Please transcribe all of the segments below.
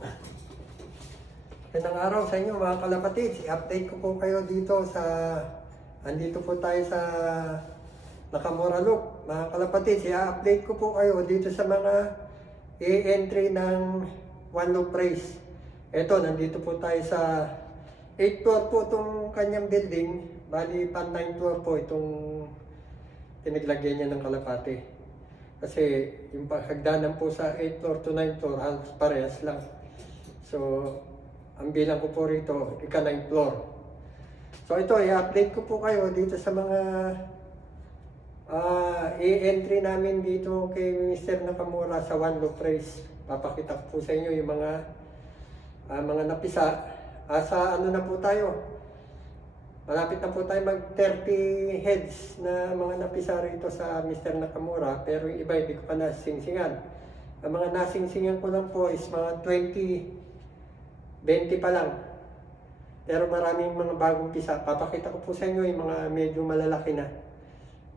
Magandang araw sa inyo mga kalapatids. I-update ko po kayo dito sa... Andito po tayo sa Nakamura Loop. Mga kalapatids, i-update ko po kayo dito sa mga e-entry ng One Loop Race. Ito, nandito po tayo sa 8th floor po itong kanyang building. Bali, pan 9th floor po itong tiniglagyan niya ng kalapati. Kasi yung hagdanan po sa 8th floor to 9th floor, halos parehas lang. So, ang bilang ko po rito, ika-9th floor. So ito, i-update ko po kayo dito sa mga e-entry namin dito kay Mr. Nakamura sa One Loop Race. Papakita ko po sa inyo yung mga napisa. Sa ano na po tayo? Malapit na po tayo mag 30 heads na mga napisa rito sa Mr. Nakamura. Pero yung iba hindi ko pa nasingsingan. Ang mga nasingsingan ko lang po is mga 20 pa lang. Pero maraming mga bagong pisa. Papakita ko po sa inyo yung mga medyo malalaki na.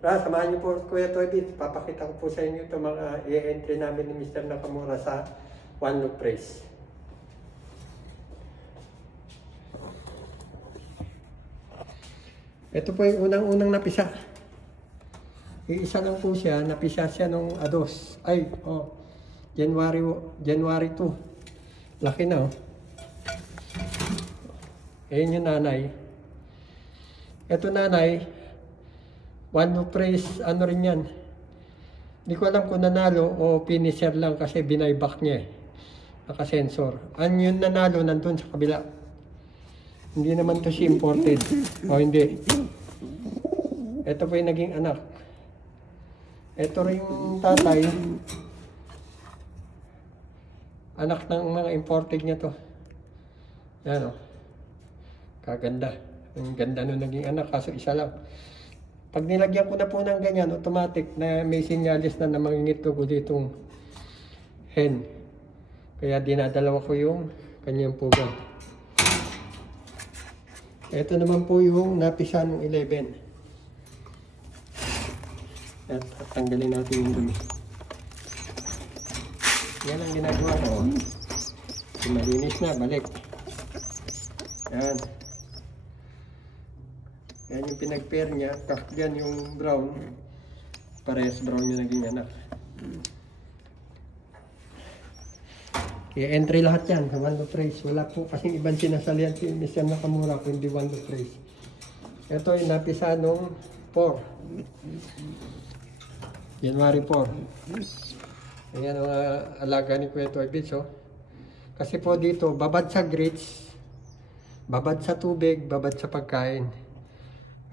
Samahan niyo po Kuya Toybit. Papakita ko po sa inyo itong mga e-entry namin ni Mr. Nakamura sa One Loop Race. Ito po yung unang-unang napisa. Iisa lang po siya. Napisa siya nung ados. January 2. Laki na Ayan yung nanay. Ito nanay, One Loop Race, ano rin yan. Hindi ko alam kung nanalo o finisher lang kasi binayback niya Naka-sensor. Ano yung nanalo nandun sa kabila. Hindi naman to siya imported. O hindi. Ito po yung naging anak. Ito rin yung tatay. Anak ng mga imported niya to. Yan Kaganda. Ang ganda nung naging anak, kaso isa lang. Pag nilagyan ko na po ng ganyan, automatic na may sinyalis na mangingitlog ko ditong hen. Kaya dinadalawa ko yung kanyang pugan. Ito naman po yung napisa ng 11. At tanggalin natin yung dumi. Yan ang ginagawa ko. Malinis na, balik. Yan. Yan yung pinag-pair niya, yan yung brown. Parehas brown yung naging anak. Kaya entry lahat yan sa One Loop Race. Wala po kasing ibang sinasalihan si Mr. Nakamura kundi One Loop Race. Ito yung napisa nung 4. January 4. Ayan ang alaga ni Kuya Toybit. Kasi po dito, babad sa grits, babad sa tubig, babad sa pagkain.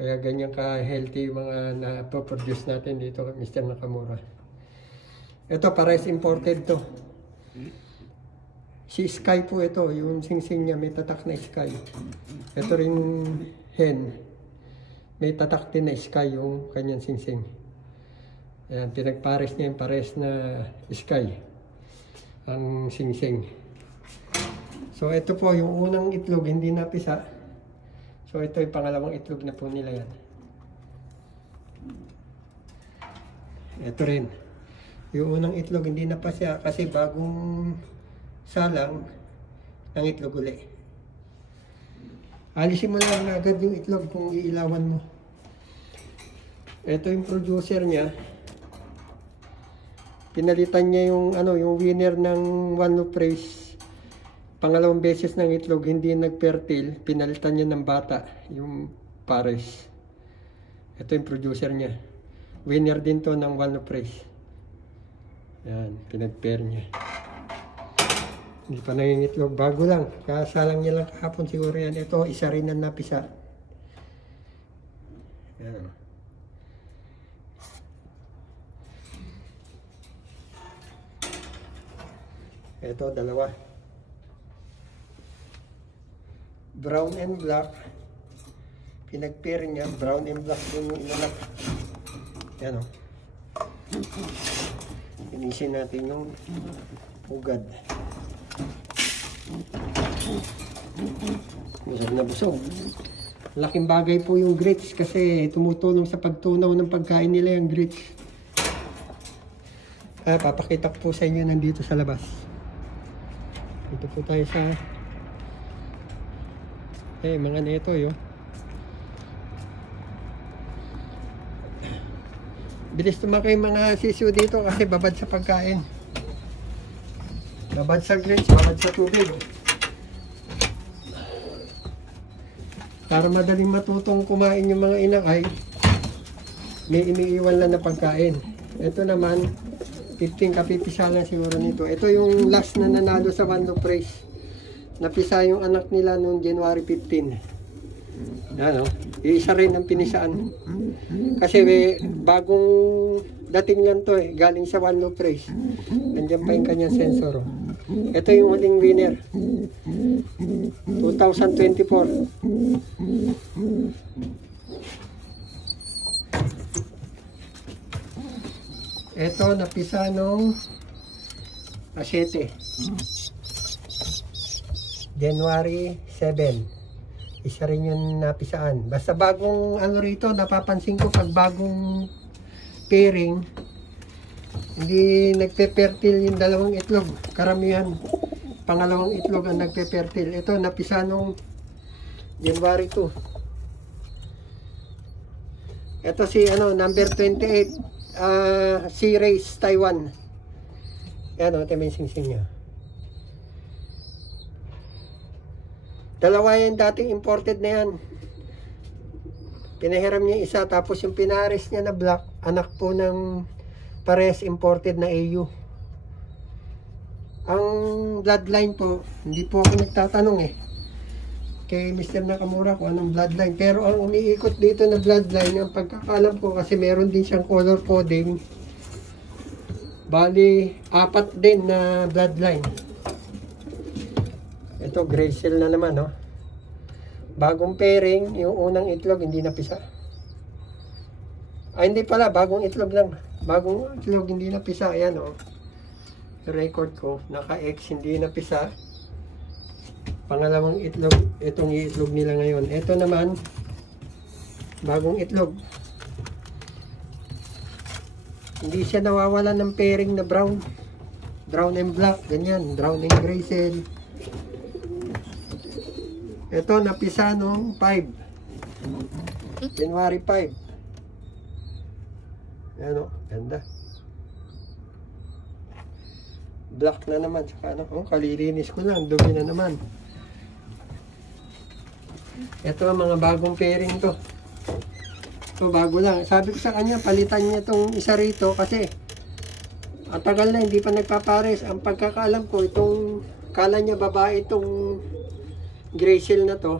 Kaya ganyan ka-healthy yung mga na-produce natin dito kay Mr. Nakamura. Ito, pares imported to. Si Sky po ito, yung singsing niya, may tatak na Sky. Ito rin hen. May tatak din na Sky yung kanyang singsing. Ayan, pinagpares niya yung pares na Sky. Ang singsing. So ito po, yung unang itlog, hindi napisa. So ito yung pangalawang itlog na po nila yan. Ito rin. Yung unang itlog hindi na pa siya kasi bagong salang ng itlog uli. Alisin mo lang agad yung itlog kung iilawan mo. Ito yung producer niya. Pinalitan niya yung winner ng One Loop Race. Pangalawang beses ng itlog, hindi nag-fertile, pinalitan niya ng bata, yung pares. Ito yung producer niya. Winner din to ng One Loop Race. Yan, pinag-pair niya. Hindi pa nangingitlog, bago lang. Kasalang niya lang kahapon siguro yan. Ito, isa rin na napisa. Yan. Ito, dalawa. Brown and black. Pinag-pair niya. Brown and black yung inanak. Yan Inisin natin yung ugad. Busog na busog. Laking bagay po yung grits kasi tumutulong sa pagtunaw ng pagkain nila yung grits. Papakita ko po sa inyo nandito sa labas. Dito po tayo sa mga neto yo. Bilis tumakay mga sisiyo dito kasi babad sa pagkain. Babad sa greens, babad sa tubig. Para madaling matutong kumain yung mga inakay, may iniiwan lang na pagkain. Ito naman, 15 kapipisa lang siguro nito. Ito yung last na nanalo sa One Loaf Race. Napisa yung anak nila noong January 15. Ano, isa rin ang pinisaan. Kasi bagong dating lang to galing sa One Loaf Race. Nandiyan pa yung kanyang sensor. Ito yung huling winner. 2024. Ito napisa nung 7. January 7. Isa rin yung napisaan. Basta bagong ano rito, napapansin ko pag bagong pairing, hindi nagpe-fertile yung dalawang itlog. Karamihan, pangalawang itlog ang nagpe-fertile. Ito, napisa nung January 2. Ito si number 28, Sea Race Taiwan. Yan o, ito may sing-sing niya. Dalawa yan dating imported na yan. Pinahiram niya isa, tapos yung pinares niya na black, anak po ng pares imported na AU. Ang bloodline po, hindi po ako nagtatanong kay Mr. Nakamura kung anong bloodline. Pero ang umiikot dito na bloodline, ang pagkakalam ko kasi meron din siyang color coding. Bali, 4 din na bloodline. Ito, gray shell na naman, no? Bagong pairing, yung unang itlog, hindi napisa. Ay, hindi pala, bagong itlog lang. Bagong itlog, hindi napisa. Ayan, oh. Record ko, naka-X, hindi napisa. Pangalawang itlog, itong itlog nila ngayon. Ito naman, bagong itlog. Hindi siya nawawala ng pairing na brown. Brown and black, ganyan. Brown and gray shell. Ito, napisa nung 5. January 5. Ayan o, ganda. Black na naman. Saka kalilinis ko lang. Dumi na naman. Ito ang mga bagong pairing to. Ito, bago lang. Sabi ko sa kanya, palitan niya itong isa rito kasi ang tagal na, hindi pa nagpapares. Ang pagkakaalam ko, itong kala niya babae itong gray shell na to,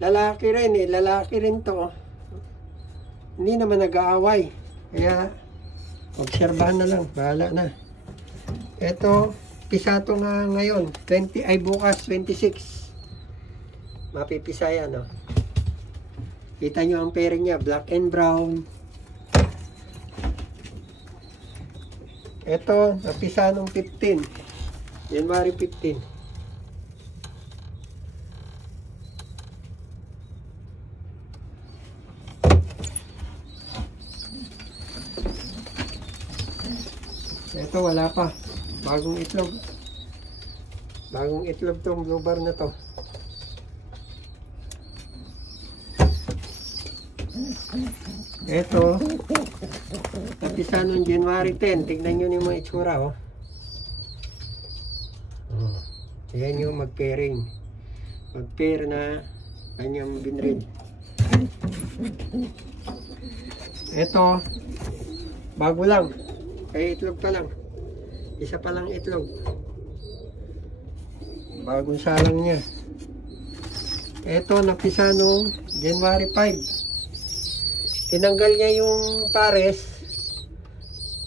lalaki rin to. Hindi naman nag-aaway, kaya obserbahan na lang, bahala na. Ito, pisa to nga ngayon, bukas 26 mapipisa yan, no? Kita nyo ang pairing niya, black and brown. Ito, napisa nung 15 January 15. Ito, wala pa. Bagong itlog. Bagong itlog tong blue bar na to. Ito, napisa noong January 10. Tignan nyo yung mga itsura, oh. Ayan yung mag-pairing. Mag-pair na kanyang binrid. Ito, bago lang. Kaya itlog pa lang. Isa pa lang itlog. Bagong salang niya. Ito, napisa nung January 5. Tinanggal niya yung pares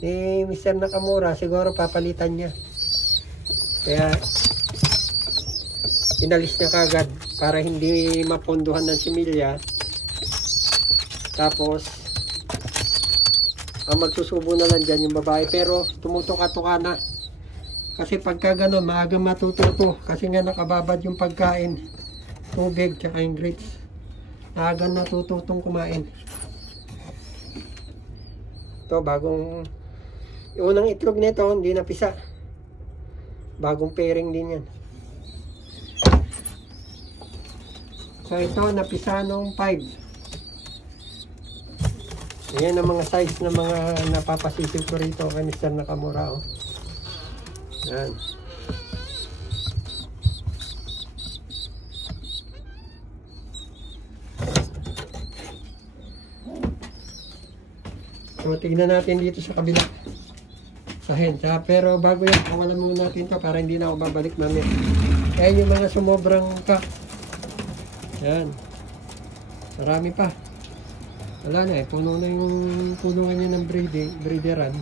ni Mr. Nakamura. Siguro papalitan niya. Kaya inalis niya kagad para hindi maponduhan ng similya. Tapos ang magsusubo na lang dyan yung babae, pero tumutuka-tuka na kasi pagka gano'n maaga matututo kasi nga nakababad yung pagkain, tubig tsaka yung grits, maaga natututong kumain. Ito, bagong yung unang itlog nito hindi napisa. Bagong pairing din yan. So ito, Napisano 5. Ayan ang mga size ng mga napapasisip ko rito kay Mr. Nakamura. Oh. Ayan. So tignan natin dito sa kabila. Sa hen. Pero bago yan, kawalan muna natin to para hindi na ako babalik mamaya. Ayan yung mga sumobrang kak. Ayan. Marami pa. Wala na eh. Puno na yung punungan niya ng breederan.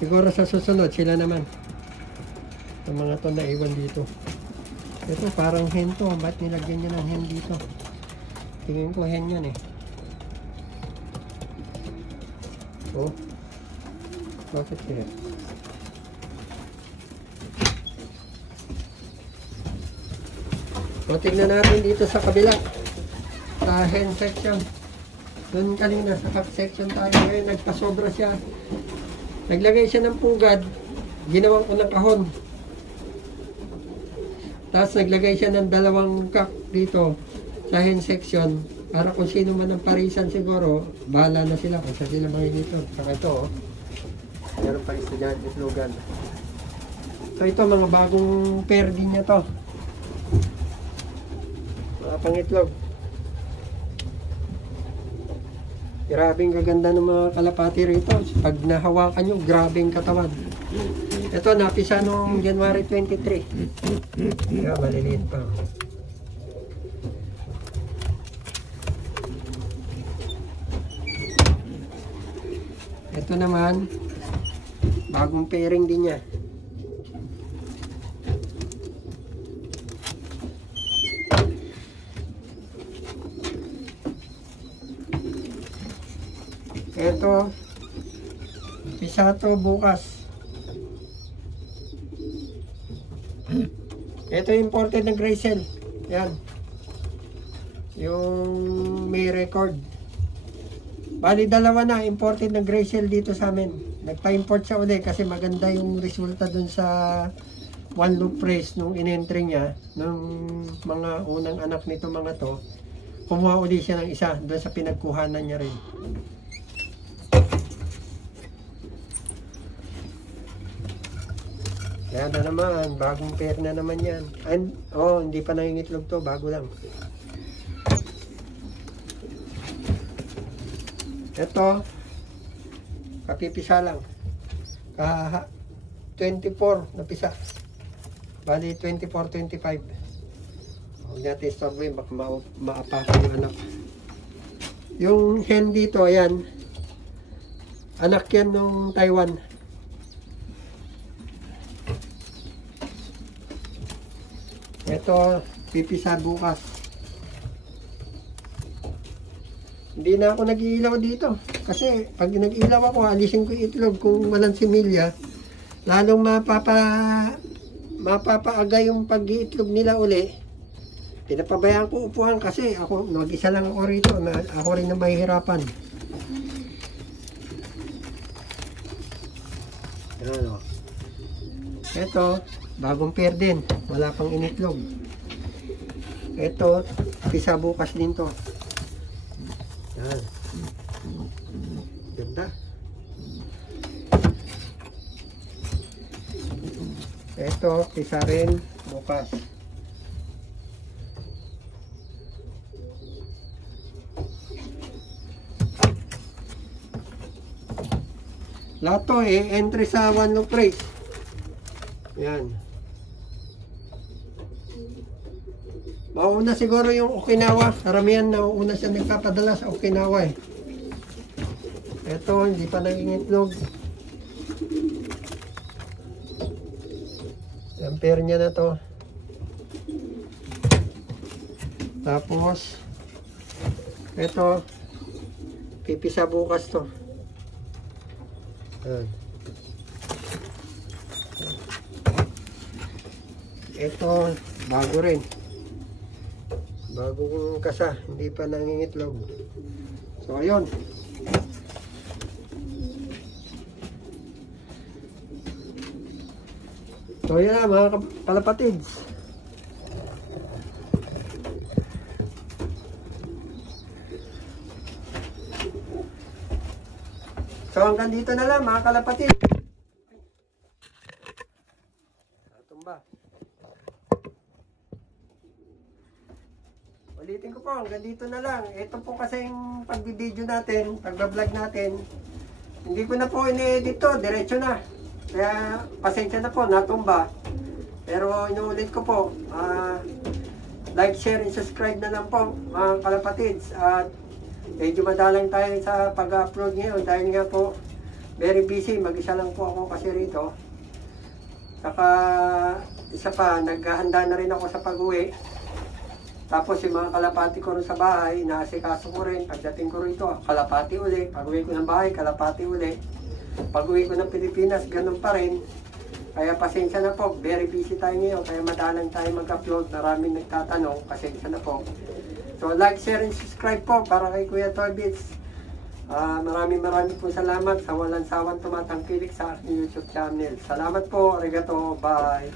Siguro sa susunod sila naman. Ang mga to na iwan dito. Ito parang hen to. Ba't nilagyan niya ng hen dito? Tingin ko hen yan eh. Oh. Bakit kaya? So, tignan natin dito sa kabila. Sa hen section. Doon kanina sa cup section tayo. Ngayon, nagpasobra siya. Naglagay siya ng pugad. Ginawang ko ng kahon. Tapos naglagay siya ng 2 cup dito sa hen section. Para kung sino man ang parisan siguro, bahala na sila kung saan sila dito. Saka ito, oh. Meron pa isa dyan, itlogan. So ito, mga bagong pair din niya to. Mga pangitlog. Grabing gaganda ng mga kalapati rito. Pag nahawakan nyo, grabing katawan. Ito, napisa noong January 23. Kaya maliliit pa. Ito naman, bagong pairing din niya. Ito, pisato bukas. Ito imported ng Graycel. Yan. Yung may record. Bali, 2 na imported ng Graycel dito sa amin. Nagpa-import siya ulit kasi maganda yung resulta dun sa one loop press nung in-entry niya ng mga unang anak nito mga to. Kumuha ulit siya ng isa dun sa pinagkuhanan niya rin. Kaya na naman, bagong pair na naman yan. And, oh, hindi pa nangingitlog to, bago lang. Ito, kapipisa lang. 24 na pisa. Bali, 24-25. Huwag natin istorbohin, baka maapakan yung anak. Yung hen dito, ayan. Anak yan nung Taiwan. Ito, pipisa bukas. Hindi na ako nag-iilaw dito. Kasi pag nag-iilaw ako, alisin ko itlog kung walang similya. Lalong mapapaaga yung pag-iitlog nila uli. Pinapabayaan ko upuan kasi ako, mag-isa lang ako rito. Ako rin na mahihirapan. Ano? Ito, bagong pair din. Wala pang initlog. Ito, pisa bukas din to. Yan. Ganda. Ito, pisa rin bukas. Lahat to entry sa one loop race. Yan. Mauna siguro yung Okinawa. Karamihan na una siya nagpapadala sa Okinawa eh. Ito, hindi pa nangingitlog. Yung pair niya na to. Tapos, ito, pipisa bukas to. Yan. Ito, bago rin. Bagong kasa, hindi pa nangingitlog. So, ayun. So yan na mga kalapatids. So hanggang dito na lang mga kalapatids. Tumba. Ulitin ko po, hanggang dito na lang. Ito po kasing pagbibideo natin, pagbablog natin. Hindi ko na po ini-edit to, diretso na. Kaya pasensya na po, natumba. Pero inuulit ko po, like, share, and subscribe na lang po mga kalapatids. At medyo madalang tayo sa pag-upload ngayon dahil nga po very busy. Mag-isa lang po ako kasi rito. Saka isa pa, naghahanda na rin ako sa pag-uwi. Tapos yung mga kalapati ko rin sa bahay, naasikaso ko rin. Pagdating ko rito, kalapati uli. Pag-uwi ko ng bahay, kalapati uli. Pag-uwi ko ng Pilipinas, ganun pa rin. Kaya pasensya na po, very busy tayo ngayon. Kaya madalang tayo mag-upload. Maraming nagtatanong, pasensya na po. So like, share, and subscribe po para kay Kuya Torbits. Maraming po salamat sa walang sawang tumatangkilik sa aking YouTube channel. Salamat po, arigato, bye.